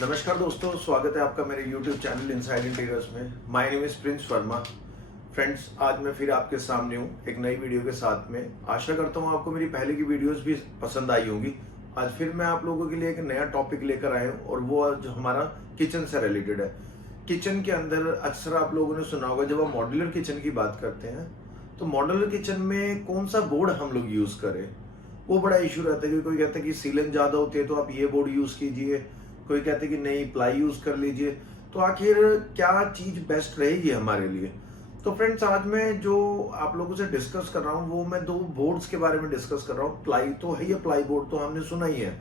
नमस्कार दोस्तों, स्वागत है आपका मेरे YouTube चैनल इनसाइड इंटीरियर्स में। My name is Prince Verma. Friends, आज मैं फिर आपके सामने हूँ एक नई वीडियो के साथ में। आशा करता हूँ आपको मेरी पहले की वीडियोस भी पसंद आई होंगी। आज फिर मैं आप लोगों के लिए एक नया टॉपिक लेकर आया हूँ और वो आज हमारा किचन से रिलेटेड है। किचन के अंदर अक्सर आप लोगों ने सुना होगा, जब हम मॉड्यूलर किचन की बात करते हैं तो मॉड्यूलर किचन में कौन सा बोर्ड हम लोग यूज करें, वो बड़ा इशू रहता है। कि कोई कहता है कि सीलन ज्यादा होती है तो आप ये बोर्ड यूज कीजिए, कोई कहते हैं कि नहीं प्लाई यूज कर लीजिए। तो आखिर क्या चीज बेस्ट रहेगी हमारे लिए? तो फ्रेंड्स, आज मैं जो आप लोगों से डिस्कस कर रहा हूँ वो मैं दो बोर्ड्स के बारे में डिस्कस कर रहा हूँ। प्लाई तो है, ये प्लाई बोर्ड तो हमने सुना ही है।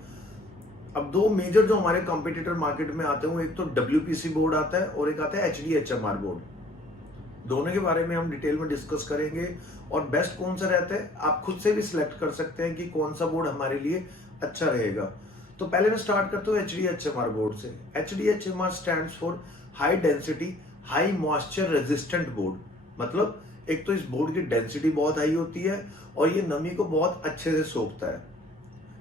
अब दो मेजर जो हमारे कॉम्पिटिटर मार्केट में आते हैं, एक तो WPC बोर्ड आता है और एक आता है HDHMR बोर्ड। दोनों के बारे में हम डिटेल में डिस्कस करेंगे और बेस्ट कौन सा रहता है आप खुद से भी सिलेक्ट कर सकते हैं कि कौन सा बोर्ड हमारे लिए अच्छा रहेगा। तो पहले मैं स्टार्ट करता हूँ HDHMR बोर्ड से। HDHMR stands for high density high moisture resistant board. मतलब एक तो इस बोर्ड की डेंसिटी बहुत हाई होती है और ये नमी को बहुत अच्छे से सोखता है।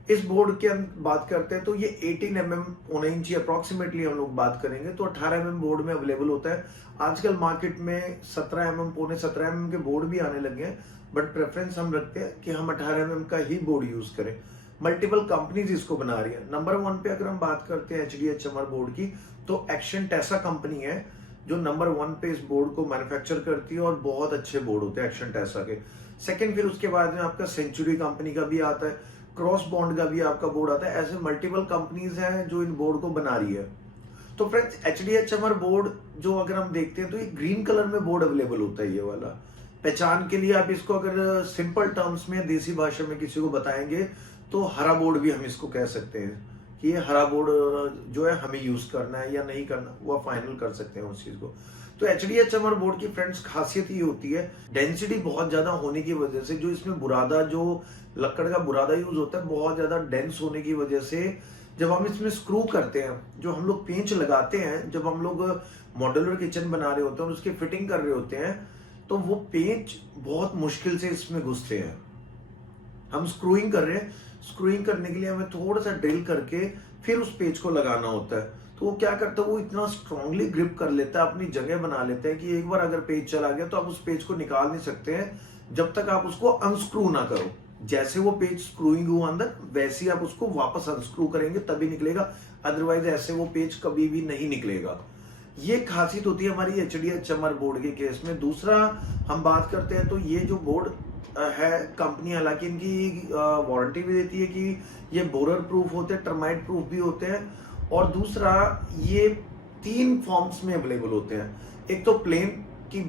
इस बोर्ड की हम बात करते हैं तो ये 18 mm पौने इंची अप्रोक्सीमेटली हम लोग बात करेंगे तो 18 mm बोर्ड में अवेलेबल होता है। आजकल मार्केट में 17 mm पौने 17 mm के बोर्ड भी आने लगे हैं, बट प्रेफरेंस हम रखते हैं कि हम 18 mm का ही बोर्ड यूज करें। मल्टीपल कंपनीज इसको बना रही है। नंबर 1 पे अगर हम बात करते हैं HDHMR बोर्ड की तो एक्शन टेसा कंपनी है जो नंबर 1 पे इस बोर्ड को मैन्युफैक्चर करती है और बहुत अच्छे बोर्ड होते हैं एक्शन टेसा के। सेकंड, फिर उसके बाद में आपका सेंचुरी कंपनी का भी आता है, क्रॉस बॉन्ड का भी आपका बोर्ड आता है। ऐसे मल्टीपल कंपनीज हैं जो इन बोर्ड को बना रही है। तो फ्रेंड्स, HDHMR बोर्ड जो अगर हम देखते हैं तो ये ग्रीन कलर में बोर्ड अवेलेबल होता है। ये वाला पहचान के लिए आप इसको अगर सिंपल टर्म्स में देसी भाषा में किसी को बताएंगे तो हरा बोर्ड भी हम इसको कह सकते हैं कि ये हरा बोर्ड जो है हमें यूज करना है या नहीं करना, वो फाइनल कर सकते हैं उस चीज को। तो HDHMR बोर्ड की फ्रेंड्स खासियत ये होती है, डेंसिटी बहुत ज्यादा होने की वजह से, जो इसमें बुरादा जो लकड़ का बुरादा यूज होता है बहुत ज्यादा डेंस होने की वजह से, जब हम इसमें स्क्रू करते हैं, जो हम लोग पेंच लगाते हैं, जब हम लोग मॉड्यूलर किचन बना रहे होते हैं और उसकी फिटिंग कर रहे होते हैं तो वो पेंच बहुत मुश्किल से इसमें घुसते हैं। हम स्क्रूइंग कर रहे हैं, स्क्रूइंग करने के लिए हमें थोड़ा सा ड्रिल करके फिर उस पेज को लगाना होता है। तो वो क्या करता है, वो इतना स्ट्रांगली ग्रिप कर लेता है, अपनी जगह बना लेता है कि एक बार अगर पेज चला गया तो आप उस पेज को निकाल नहीं सकते हैं जब तक आप उसको अनस्क्रू ना करो। जैसे वो पेज स्क्रूइंग हुआ अंदर, वैसे ही आप उसको वापस अनस्क्रू करेंगे तभी निकलेगा, अदरवाइज ऐसे वो पेज कभी भी नहीं निकलेगा। ये खासियत होती है हमारी HDHMR बोर्ड के केस में। दूसरा हम बात करते हैं तो ये जो बोर्ड है, कंपनी हालांकि इनकी वारंटी भी देती है कि ये बोरर प्रूफ होते हैं, टर्माइट प्रूफ भी होते हैं, और दूसरा ये 3 फॉर्म्स में अवेलेबल होते हैं। एक तो प्लेन की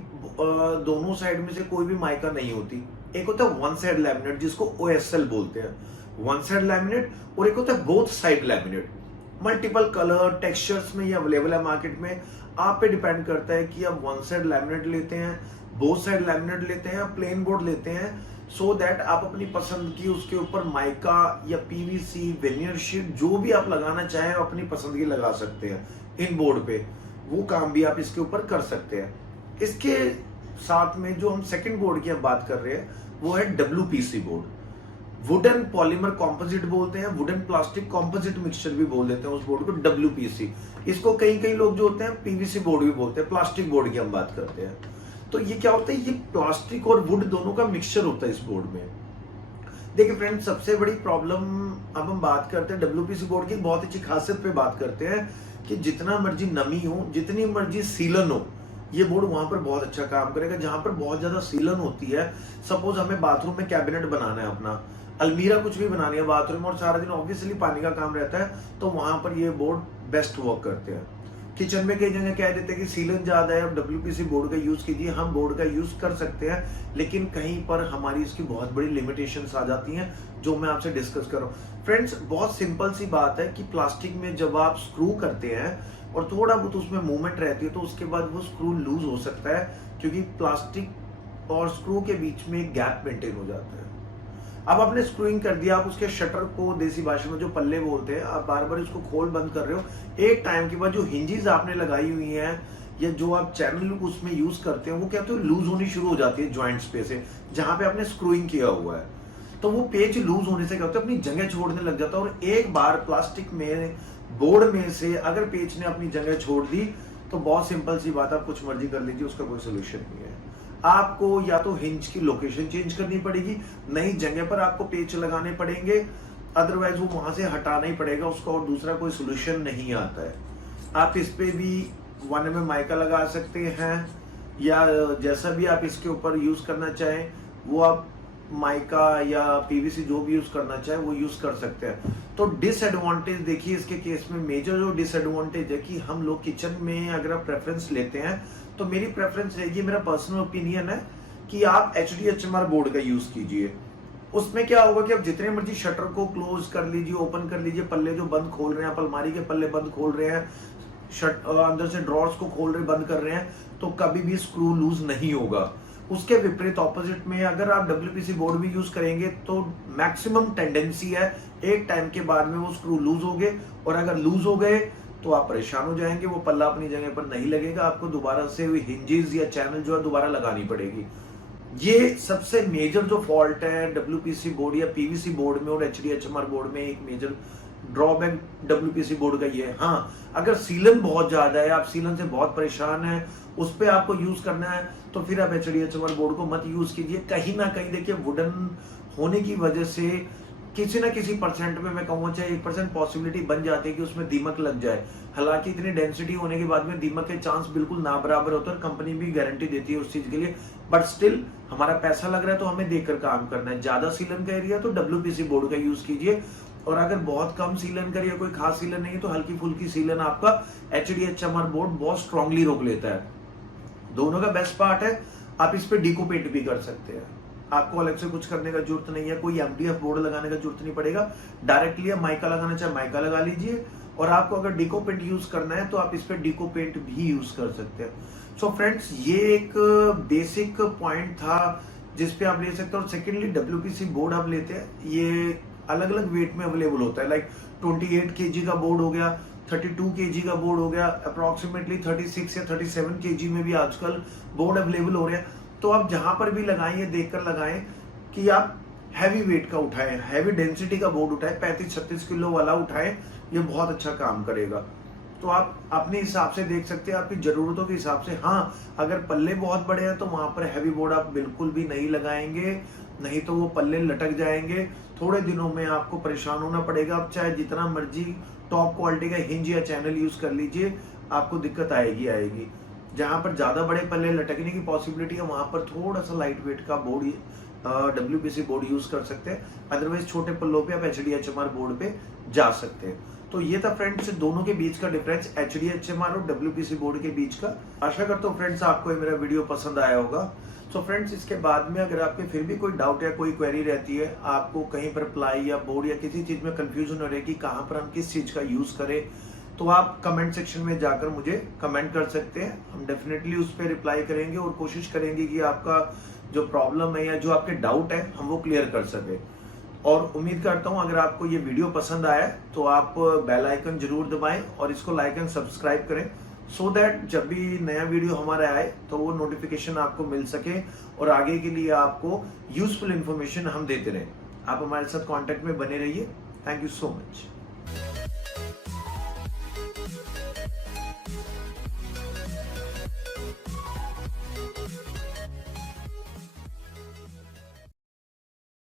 दोनों साइड में से कोई भी माइका नहीं होती, एक होता है वन साइड लैमिनेट जिसको OSL बोलते हैं, वन साइड लैमिनेट, और एक होता है both side laminate. Multiple colour textures में ये अवेलेबल है मार्केट में। आप पे डिपेंड करता है कि आप वन साइड लैमिनेट लेते हैं, बोथ साइड लैमिनेट लेते हैं या प्लेन बोर्ड लेते हैं, सो दैट आप अपनी पसंद की उसके ऊपर माइका या PVC वेनियर शीट जो भी आप लगाना चाहें अपनी पसंद की लगा सकते हैं इन बोर्ड पे। वो काम भी आप इसके ऊपर कर सकते हैं। इसके साथ में जो हम सेकंड बोर्ड की बात कर रहे हैं वो है WPC board. Wooden polymer composite बोलते हैं, वुडन प्लास्टिक कॉम्पोजिट मिक्सचर भी बोल देते हैं उस बोर्ड को, WPC। इसको कई कई लोग जो होते हैं PVC बोर्ड भी बोलते हैं, प्लास्टिक बोर्ड की हम बात करते हैं। तो ये क्या होता है, ये प्लास्टिक और वुड दोनों का मिक्सचर होता है इस बोर्ड में। देखिए फ्रेंड्स, सबसे बड़ी प्रॉब्लम अब हम बात करते हैं WPC बोर्ड की, बहुत अच्छी खासियत पे बात करते हैं कि जितना मर्जी नमी हो, जितनी मर्जी सीलन हो, ये बोर्ड वहां पर बहुत अच्छा काम करेगा। जहां पर बहुत ज्यादा सीलन होती है, सपोज हमें बाथरूम में कैबिनेट बनाना है, अपना अलमीरा कुछ भी बनानी है बाथरूम में, और सारा दिन ऑब्वियसली पानी का काम रहता है, तो वहां पर ये बोर्ड बेस्ट वर्क करते हैं। किचन में कई जगह कह देते हैं कि सीलन ज्यादा है, WPC बोर्ड का यूज कीजिए। हम बोर्ड का यूज कर सकते हैं, लेकिन कहीं पर हमारी इसकी बहुत बड़ी लिमिटेशंस आ जाती हैं जो मैं आपसे डिस्कस कर रहा हूँ। फ्रेंड्स, बहुत सिंपल सी बात है कि प्लास्टिक में जब आप स्क्रू करते हैं और थोड़ा बहुत उसमें मूवमेंट रहती है तो उसके बाद वो स्क्रू लूज हो सकता है, क्योंकि प्लास्टिक और स्क्रू के बीच में एक गैप मेंटेन हो जाता है। अब आपने स्क्रूइंग कर दिया, आप उसके शटर को देसी भाषा में जो पल्ले बोलते हैं, आप बार बार इसको खोल बंद कर रहे हो। एक टाइम के बाद जो हिंजेस आपने लगाई हुई हैं या जो आप चैनल उसमें यूज करते हैं वो क्या होता है, लूज होनी शुरू हो जाती है जॉइंट्स पे से, जहां पे आपने स्क्रूइंग किया हुआ है। तो वो पेज लूज होने से क्या होता है, अपनी जगह छोड़ने लग जाता है। और एक बार प्लास्टिक में बोर्ड में से अगर पेच ने अपनी जगह छोड़ दी तो बहुत सिंपल सी बात, आप कुछ मर्जी कर लीजिए, उसका कोई सोल्यूशन नहीं है। आपको या तो हिंज की लोकेशन चेंज करनी पड़ेगी, नई जगह पर आपको पेच लगाने पड़ेंगे, अदरवाइज वो वहां से हटाना ही पड़ेगा उसको, और दूसरा कोई सोल्यूशन नहीं आता है। आप इस पे भी 1 mm माइका लगा सकते हैं, या जैसा भी आप इसके ऊपर यूज करना चाहें वो आप माइका या पीवीसी जो भी यूज करना चाहे वो यूज कर सकते हैं। तो डिसएडवांटेज देखिए इसके केस में, मेजर जो डिसएडवांटेज है कि हम लोग किचन में अगर आप प्रेफरेंस लेते हैं तो मेरी प्रेफरेंस रहेगी, मेरा पर्सनल ओपिनियन है कि आप HDHMR बोर्ड का यूज कीजिए। उसमें क्या होगा कि आप जितने मर्जी शटर को क्लोज कर लीजिए, ओपन कर लीजिए, पल्ले जो बंद खोल रहे हैं, आप अलमारी के पल्ले बंद खोल रहे हैं, अंदर से ड्रॉर्स को खोल रहे बंद कर रहे हैं, तो कभी भी स्क्रू लूज नहीं होगा। उसके विपरीत ऑपोजिट में अगर आप WPC बोर्ड भी यूज करेंगे तो मैक्सिमम टेंडेंसी है एक टाइम के बाद में वो स्क्रू लूज हो गए, और अगर लूज हो गए तो आप परेशान हो जाएंगे, वो पल्ला अपनी जगह पर नहीं लगेगा, आपको दोबारा से हिंजेस या चैनल जो है दोबारा लगानी पड़ेगी। ये सबसे मेजर जो फॉल्ट है WPC बोर्ड या PVC बोर्ड में और HDHMR बोर्ड में, एक मेजर ड्रॉबैक WPC बोर्ड का ये है। हाँ, अगर सीलन बहुत ज्यादा है, आप सीलन से बहुत परेशान है, उस पर आपको यूज करना है, तो फिर आप HDHMR बोर्ड को मत यूज कीजिए। कहीं ना कहीं देखिए वुडन होने की वजह से किसी ना किसी परसेंट में, मैं कहूँगा चाहे 1% पॉसिबिलिटी बन जाती है कि उसमें दीमक लग जाए। हालांकि इतनी डेंसिटी होने के बाद में दीमक के चांस बिल्कुल ना बराबर होते हैं, कंपनी भी गारंटी देती है उस चीज के लिए, बट स्टिल हमारा पैसा लग रहा है तो हमें देखकर काम करना है। ज्यादा सीलन का एरिया तो WPC बोर्ड का यूज कीजिए, और अगर बहुत कम सीलन का या कोई खास सीलन नहीं है तो हल्की फुल्की सीलन आपका HDHMR बोर्ड बहुत स्ट्रांगली रोक लेता है। दोनों का बेस्ट पार्ट है, आप इस पे डीको पेंट भी कर सकते हैं, आपको अलग से कुछ करने का जरूरत नहीं है, कोई MDF बोर्ड लगाने का जरूरत नहीं पड़ेगा। डायरेक्टली आप माइका लगाना चाहे माइका लगा लीजिए, और आपको अगर डीको पेंट यूज करना है तो आप इस पे डीको पेंट भी यूज कर सकते हैं। सो फ्रेंड्स, ये एक बेसिक पॉइंट था जिसपे आप ले सकते हैं। और सेकेंडली WPC बोर्ड आप लेते हैं, ये अलग अलग वेट में अवेलेबल होता है, लाइक 28 kg का बोर्ड हो गया, 32 kg का बोर्ड हो गया, अप्रोक्सीमेटली 36 या 37 kg में भी आजकल बोर्ड अवेलेबल हो रहे हैं। तो आप जहां पर भी लगाएं, ये देखकर लगाएं कि आप हैवी वेट का उठाएं, हैवी डेंसिटी का बोर्ड उठाएं, 35-36 किलो वाला उठाएं, ये बहुत अच्छा काम करेगा। तो आप अपने हिसाब से देख सकते हैं, आपकी जरूरतों के हिसाब से। हाँ, अगर पल्ले बहुत बड़े हैं तो वहां पर हैवी बोर्ड आप बिल्कुल भी नहीं लगाएंगे, नहीं तो वो पल्ले लटक जाएंगे, थोड़े दिनों में आपको परेशान होना पड़ेगा। आप चाहे जितना मर्जी टॉप क्वालिटी का हिंज या चैनल यूज कर लीजिए, आपको दिक्कत आएगी। जहां पर ज्यादा बड़े पल्ले लटकने की पॉसिबिलिटी है वहां पर थोड़ा सा लाइट वेट का बोर्ड WPC बोर्ड यूज कर सकते हैं, अदरवाइज छोटे पल्लों पे आप HDHMR बोर्ड पे जा सकते हैं। तो ये था फ्रेंड्स दोनों के बीच का डिफरेंस, HDHMR और WPC बोर्ड के बीच का। आशा करता हूँ फ्रेंड्स आपको ये मेरा वीडियो पसंद आया होगा। सो फ्रेंड्स, इसके बाद में अगर आपके फिर भी कोई डाउट या कोई क्वेरी रहती है, आपको कहीं पर प्लाई या बोर्ड या किसी चीज में कंफ्यूजन हो रही है कि कहाँ पर हम किस चीज का यूज करें, तो आप कमेंट सेक्शन में जाकर मुझे कमेंट कर सकते हैं। हम डेफिनेटली उस पर रिप्लाई करेंगे और कोशिश करेंगे कि आपका जो प्रॉब्लम है या जो आपके डाउट है हम वो क्लियर कर सके। और उम्मीद करता हूं अगर आपको ये वीडियो पसंद आया तो आप बेल आइकन जरूर दबाएं और इसको लाइक एंड सब्सक्राइब करें, सो दैट जब भी नया वीडियो हमारा आए तो वो नोटिफिकेशन आपको मिल सके और आगे के लिए आपको यूजफुल इंफॉर्मेशन हम देते रहें। आप हमारे साथ कांटेक्ट में बने रहिए। Thank you so much.